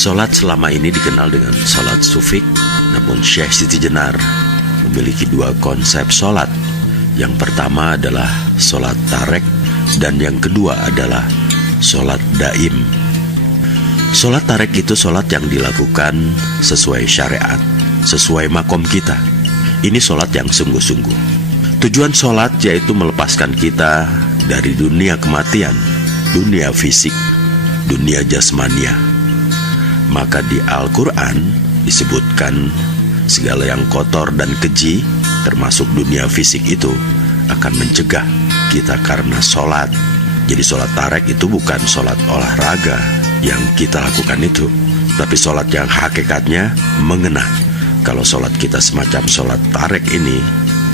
Sholat selama ini dikenal dengan sholat sufik, namun Syekh Siti Jenar memiliki dua konsep sholat. Yang pertama adalah sholat tarek, dan yang kedua adalah sholat daim. Sholat tarek itu sholat yang dilakukan sesuai syariat, sesuai makom kita. Ini sholat yang sungguh-sungguh. Tujuan sholat yaitu melepaskan kita dari dunia kematian, dunia fisik, dunia jasmania. Maka di Al-Quran disebutkan segala yang kotor dan keji, termasuk dunia fisik itu, akan mencegah kita karena sholat. Jadi sholat tarek itu bukan sholat olahraga yang kita lakukan itu, tapi sholat yang hakikatnya mengena. Kalau sholat kita semacam sholat tarek ini,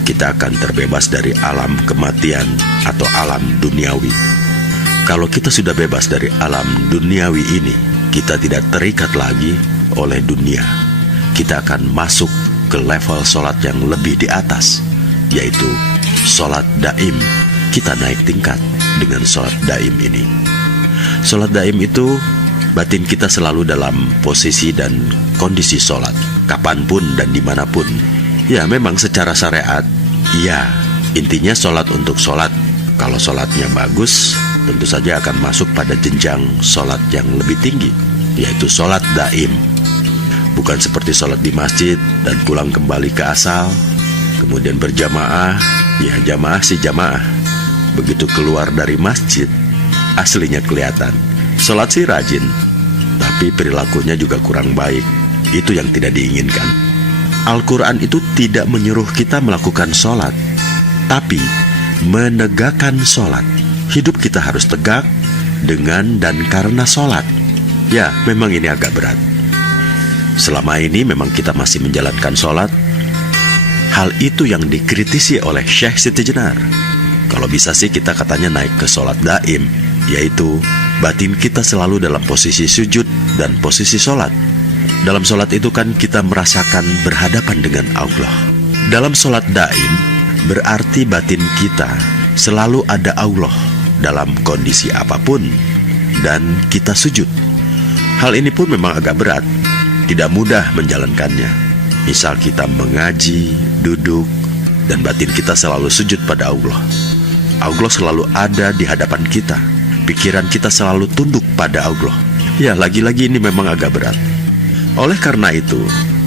kita akan terbebas dari alam kematian atau alam duniawi. Kalau kita sudah bebas dari alam duniawi ini, kita tidak terikat lagi oleh dunia. Kita akan masuk ke level sholat yang lebih di atas, yaitu sholat daim. Kita naik tingkat dengan sholat daim ini. Sholat daim itu batin kita selalu dalam posisi dan kondisi sholat, kapanpun dan dimanapun. Ya, memang secara syariat, ya, intinya sholat untuk sholat. Kalau sholatnya bagus, tentu saja akan masuk pada jenjang sholat yang lebih tinggi, yaitu sholat daim. Bukan seperti sholat di masjid dan pulang kembali ke asal, kemudian berjamaah. Ya, jamaah sih jamaah. Begitu keluar dari masjid, aslinya kelihatan. Sholat sih rajin, tapi perilakunya juga kurang baik. Itu yang tidak diinginkan. Al-Quran itu tidak menyuruh kita melakukan sholat, tapi menegakkan sholat. Hidup kita harus tegak dengan dan karena sholat. Ya, memang ini agak berat. Selama ini memang kita masih menjalankan sholat. Hal itu yang dikritisi oleh Syekh Siti Jenar. Kalau bisa sih kita katanya naik ke sholat daim, yaitu batin kita selalu dalam posisi sujud dan posisi sholat. Dalam sholat itu kan kita merasakan berhadapan dengan Allah. Dalam sholat daim berarti batin kita selalu ada Allah dalam kondisi apapun, dan kita sujud. Hal ini pun memang agak berat, tidak mudah menjalankannya. Misal kita mengaji, duduk, dan batin kita selalu sujud pada Allah. Allah selalu ada di hadapan kita. Pikiran kita selalu tunduk pada Allah. Ya, lagi-lagi ini memang agak berat. Oleh karena itu,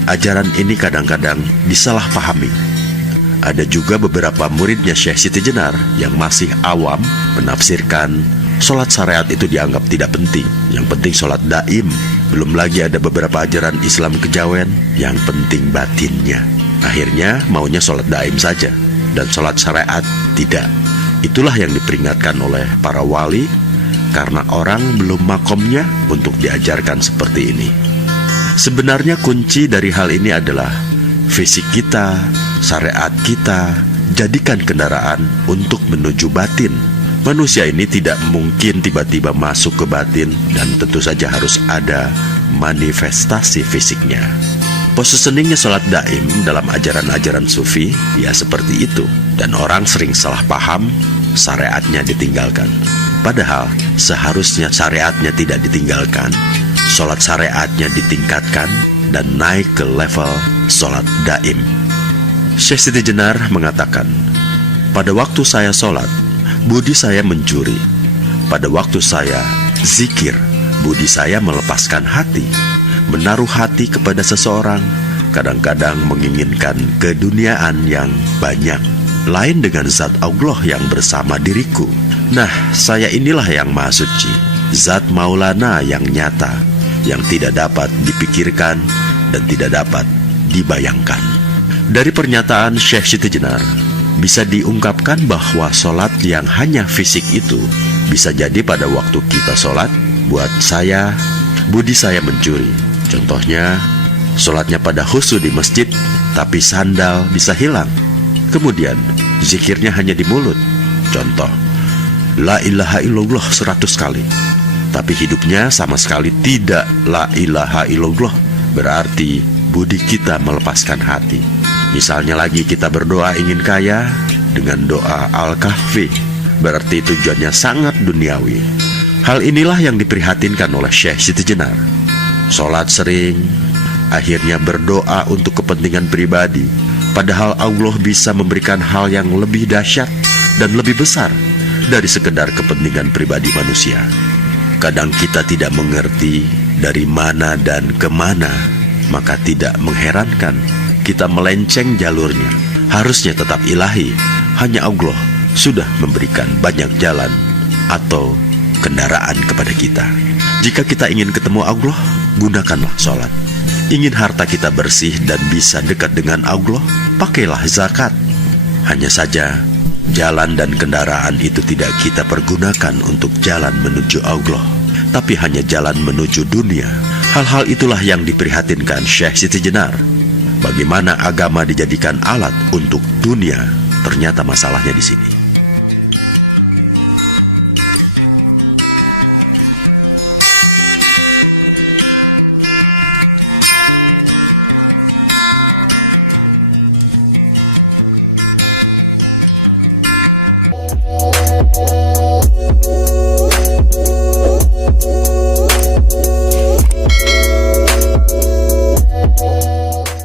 ajaran ini kadang-kadang disalahpahami. Ada juga beberapa muridnya Syekh Siti Jenar yang masih awam menafsirkan sholat syariat itu dianggap tidak penting. Yang penting sholat daim. Belum lagi ada beberapa ajaran Islam kejawen yang penting batinnya. Akhirnya maunya sholat daim saja, dan sholat syariat tidak. Itulah yang diperingatkan oleh para wali, karena orang belum makomnya untuk diajarkan seperti ini. Sebenarnya kunci dari hal ini adalah fisik kita, syariat kita, jadikan kendaraan untuk menuju batin. Manusia ini tidak mungkin tiba-tiba masuk ke batin, dan tentu saja harus ada manifestasi fisiknya. Positioningnya sholat daim dalam ajaran-ajaran sufi ya seperti itu, dan orang sering salah paham, syariatnya ditinggalkan. Padahal seharusnya syariatnya tidak ditinggalkan, sholat syariatnya ditingkatkan dan naik ke level sholat daim. Syekh Siti Jenar mengatakan, pada waktu saya sholat, budi saya mencuri. Pada waktu saya zikir, budi saya melepaskan hati, menaruh hati kepada seseorang, kadang-kadang menginginkan keduniaan yang banyak, lain dengan zat Allah yang bersama diriku. Nah, saya inilah yang maha suci, zat Maulana yang nyata, yang tidak dapat dipikirkan dan tidak dapat dibayangkan. Dari pernyataan Syekh Siti Jenar, bisa diungkapkan bahwa sholat yang hanya fisik itu bisa jadi pada waktu kita sholat, buat saya, budi saya mencuri. Contohnya, sholatnya pada khusyuk di masjid, tapi sandal bisa hilang. Kemudian, zikirnya hanya di mulut. Contoh, la ilaha illallah 100 kali, tapi hidupnya sama sekali tidak la ilaha illallah. Berarti budi kita melepaskan hati. Misalnya lagi kita berdoa ingin kaya dengan doa Al-Kahfi, berarti tujuannya sangat duniawi. Hal inilah yang diprihatinkan oleh Syekh Siti Jenar. sholat sering, akhirnya berdoa untuk kepentingan pribadi, padahal Allah bisa memberikan hal yang lebih dahsyat dan lebih besar dari sekedar kepentingan pribadi manusia. Kadang kita tidak mengerti dari mana dan kemana, maka tidak mengherankan kita melenceng jalurnya. Harusnya tetap ilahi, hanya Allah sudah memberikan banyak jalan atau kendaraan kepada kita. Jika kita ingin ketemu Allah, gunakanlah sholat. Ingin harta kita bersih dan bisa dekat dengan Allah, pakailah zakat. Hanya saja, jalan dan kendaraan itu tidak kita pergunakan untuk jalan menuju Allah, tapi hanya jalan menuju dunia. Hal-hal itulah yang diprihatinkan Syekh Siti Jenar. Bagaimana agama dijadikan alat untuk dunia, ternyata masalahnya di sini.